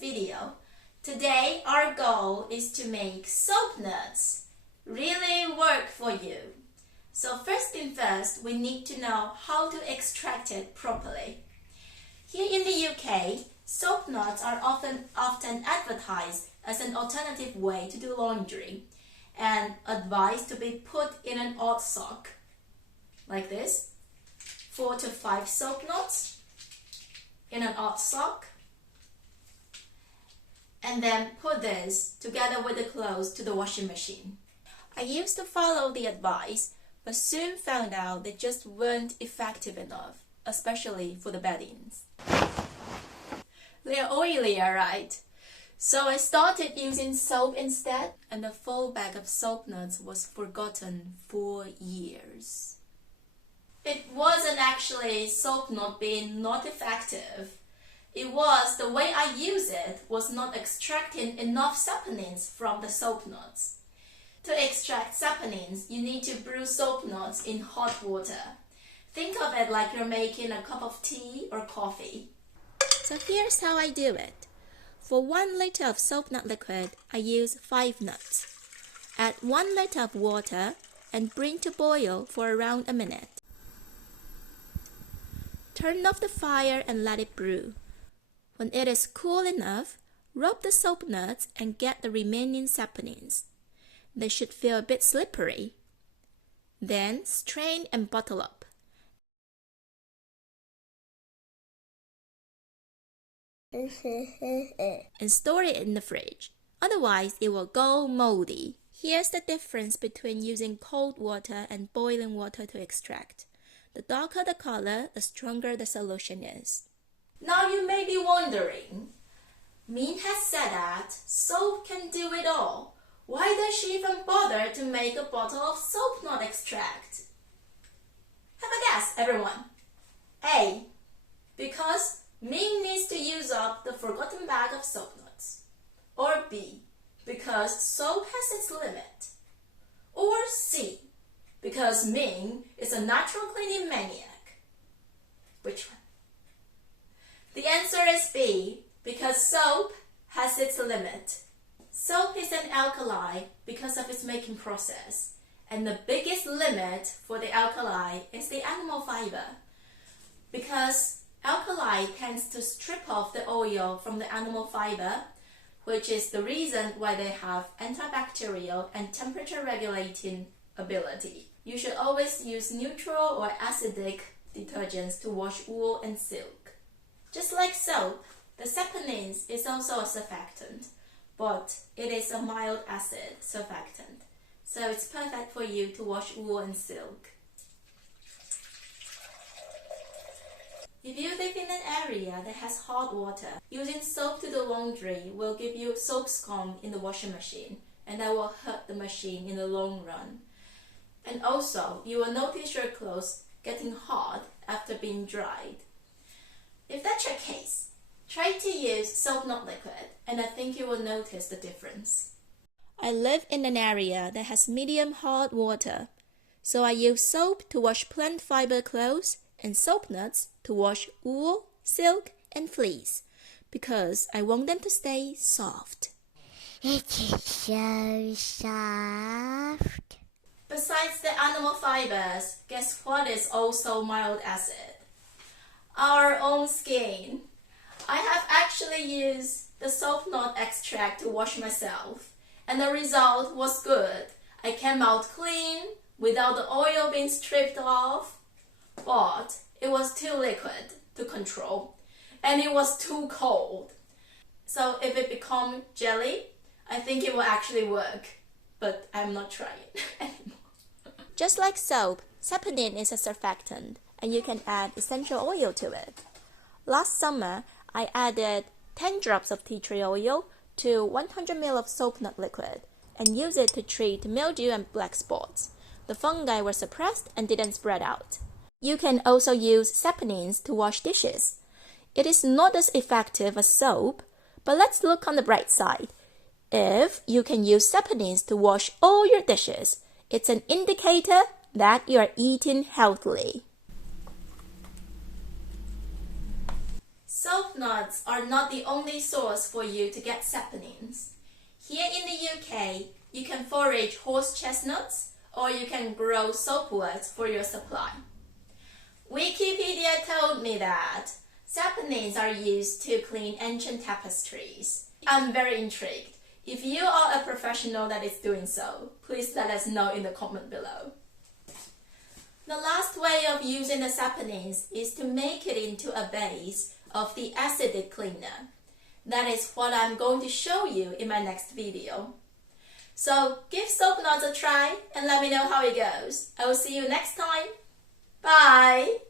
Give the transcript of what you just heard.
video. Today our goal is to make soap nuts really work for you. So first thing first, we need to know how to extract it properly. Here in the UK, soap nuts are often advertised as an alternative way to do laundry and advised to be put in an old sock like this, 4 to 5 soap nuts in an old sock, and then put this together with the clothes to the washing machine. I used to follow the advice, but soon found out they just weren't effective enough, especially for the beddings. They're oilier, right? So I started using soap instead, and the full bag of soap nuts was forgotten for years. It wasn't actually soap nut being not effective. It was the way I use it was not extracting enough sapnines from the soap nuts. To extract sapnines, you need to brew soap nuts in hot water. Think of it like you're making a cup of tea or coffee. So here's how I do it. For 1 liter of soap nut liquid, I use 5 nuts. Add 1 liter of water and bring to boil for around a minute. Turn off the fire and let it brew. When it is cool enough, rub the soap nuts and get the remaining sapnines. They should feel a bit slippery. Then strain and bottle up. And store it in the fridge. Otherwise, it will go moldy. Here's the difference between using cold water and boiling water to extract. The darker the color, the stronger the solution is. Now you may be wondering, Min has said that soap can do it all. Why does she even bother to make a bottle of soap nut extract? Have a guess, everyone. A. Because Min needs to use up the forgotten bag of soap nuts. Or B. Because soap has its limit. Or C. Because Min is a natural cleaning maniac. Which one? The answer is B. Because soap has its limit. Soap is an alkali because of its making process. And the biggest limit for the alkali is the animal fiber. Because alkali tends to strip off the oil from the animal fiber, which is the reason why they have antibacterial and temperature regulating ability. You should always use neutral or acidic detergents to wash wool and silk. Just like soap, the sapnines is also a surfactant, but it is a mild acid surfactant, so it's perfect for you to wash wool and silk. If you live in an area that has hot water, using soap to do laundry will give you soap scum in the washing machine, and that will hurt the machine in the long run. And also, you will notice your clothes getting hot after being dried. If that's your case, try to use soap nut liquid, and I think you will notice the difference. I live in an area that has medium hot water, so I use soap to wash plant fiber clothes and soap nuts to wash wool, silk, and fleece, because I want them to stay soft. It is so soft. Besides the animal fibers, guess what is also mild acid? Our own skin. I have actually used the soap nut extract to wash myself, and the result was good. I came out clean without the oil being stripped off, but it was too liquid to control, and it was too cold. So if it becomes jelly, I think it will actually work, but I'm not trying anymore. Just like soap, sapnine is a surfactant, and you can add essential oil to it. Last summer, I added 10 drops of tea tree oil to 100 ml of soap nut liquid and used it to treat mildew and black spots. The fungi were suppressed and didn't spread out. You can also use sapnines to wash dishes. It is not as effective as soap, but let's look on the bright side. If you can use sapnines to wash all your dishes, it's an indicator that you are eating healthily. Soap nuts are not the only source for you to get sapnines. Here in the UK, you can forage horse chestnuts or you can grow soapwort for your supply. Wikipedia told me that sapnines are used to clean ancient tapestries. I'm very intrigued. If you are a professional that is doing so, please let us know in the comment below. The last way of using the sapnines is to make it into a base of the acidic cleaner. That is what I'm going to show you in my next video. So give soap nuts a try and let me know how it goes. I will see you next time. Bye!